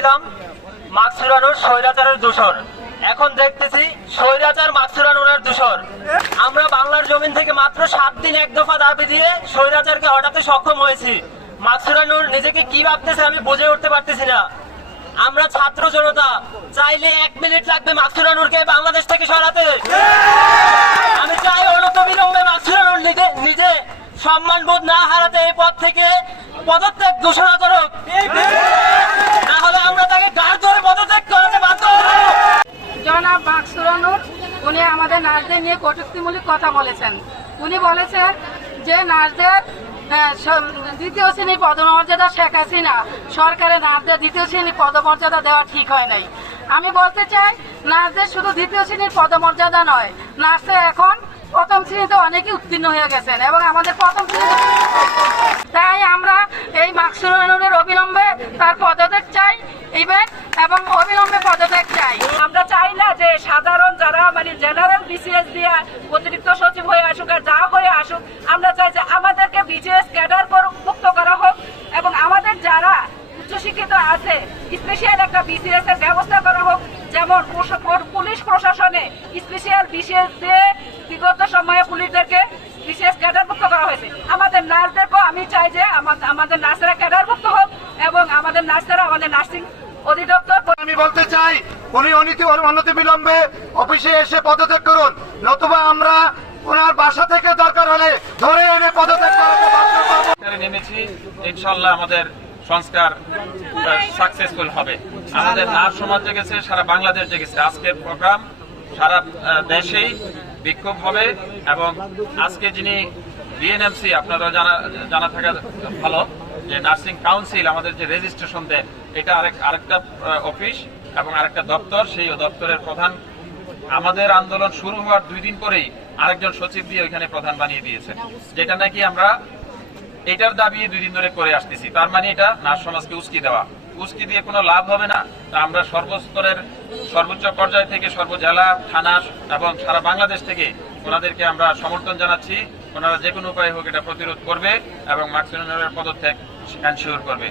দেখছিলাম মাকসুরানুর স্বৈরাচারের দূষণ, এখন দেখতেছি স্বৈরাচার মাকসুরানুরের দূষণ। আমরা বাংলার জমিন থেকে মাত্র 7 দিন এক দফা দাবি দিয়ে স্বৈরাচারকে হটাতে সক্ষম হয়েছি। মাকসুরানুর নিজেকে কি ভাবতেছে আমি বুঝে উঠতে পারতেছি না। আমরা ছাত্র জনতা চাইলে 1 মিনিট লাগবে মাকসুরানুরকে বাংলাদেশ থেকে সরাতে। আমি চাই অনতিবিলম্বে মাকসুরানুর নিজে সম্মানবোধ না হারাতে এই পদ থেকে পদত্যাগ ঘোষণা করুক, না হলে আমরা তাকে গাড় ধরে পদত্যাগ করাতে বাধ্য হব। জনাব মাকসুরানুর উনি আমাদের নার্সদের নিয়ে কটূক্তিমূলক কথা বলেছেন। উনি বলেছেন যে নার্সদের দ্বিতীয় শ্রেণীর পদমর্যাদা শেখ হাসিনা সরকারের নার্সদের দ্বিতীয় শ্রেণীর পদমর্যাদা দেওয়া ঠিক হয় নাই। আমি বলতে চাই নার্সদের শুধু দ্বিতীয় শ্রেণীর পদমর্যাদা নয়, নার্সে এখন প্রথম শ্রেণীতে অনেকেই উত্তীর্ণ হয়ে গেছেন এবং আমাদের প্রথম শ্রেণীতে, তাই আমরা এই মাকসুরানুরের অবিলম্বে তার পদত্যাগ চাই এবং অবিলম্বে পদত্যাগ চাই। আমরা চাই না যে সাধারণ যারা জেনারেল বিসিএস দিয়ে অতিরিক্ত সচিব হয়ে আসুক আর যা হয়ে আসুক, আমরা চাই যে আমাদেরকে বিসিএস ক্যাডার মুক্ত করা হোক এবং আমাদের যারা উচ্চশিক্ষিত আছে স্পেশাল একটা বিসিএস এর ব্যবস্থা করা হোক। যেমন পুলিশ প্রশাসনে স্পেশাল বিসিএস দিয়ে বিগত সময়ে পুলিশদেরকে বিসিএস ক্যাডার মুক্ত করা হয়েছে। আমাদের নার্সদেরকেও আমি চাই যে আমাদের নার্সেরা ক্যাডার মুক্ত হোক এবং আমাদের নার্সেরা আমাদের নার্সিং অধিদপ্তর। আমি বলতে চাই উনি অনতিবিলম্বে অফিসে এসে পদত্যাগ করুন, নতুবা আমরা ওনার বাসা থেকে দরকার হলে ধরে এনে পদত্যাগ করাতে বাধ্য করব। নেমেছি, ইনশাআল্লাহ আমাদের সংস্কার সাকসেসফুল হবে। আমাদের নার্স সমাজ জেগেছে, সারা বাংলাদেশ জেগেছে। আজকের প্রোগ্রাম সারা দেশেই বিক্ষোভ হবে এবং আজকে যিনি বিএনএমসি আপনারা জানা থাকা ভালো যে নার্সিং কাউন্সিল আমাদের যে রেজিস্ট্রেশন দেন, এটা আরেকটা অফিস এবং আরেকটা দপ্তর। সেই দপ্তরের প্রধান আমাদের আন্দোলন শুরু হওয়ার 2 দিন পরেই আরেকজন সচিব দিয়ে ওইখানে প্রধান বানিয়ে দিয়েছে, যেটা নাকি আমরা এটার দাবি 2 দিন ধরে করে আসতেছি। তার মানে এটা নার্স সমাজকে উস্কি দিয়ে কোনো লাভ হবে না। আমরা সর্বস্তরের সর্বোচ্চ পর্যায় থেকে সর্বজেলা থানা এবং সারা বাংলাদেশ থেকে ওনাদেরকে আমরা সমর্থন জানাচ্ছি। ওনারা যে কোনো উপায় হোক এটা প্রতিরোধ করবে এবং মাকসুরানুরের পদত্যাগ এনশিওর করবে।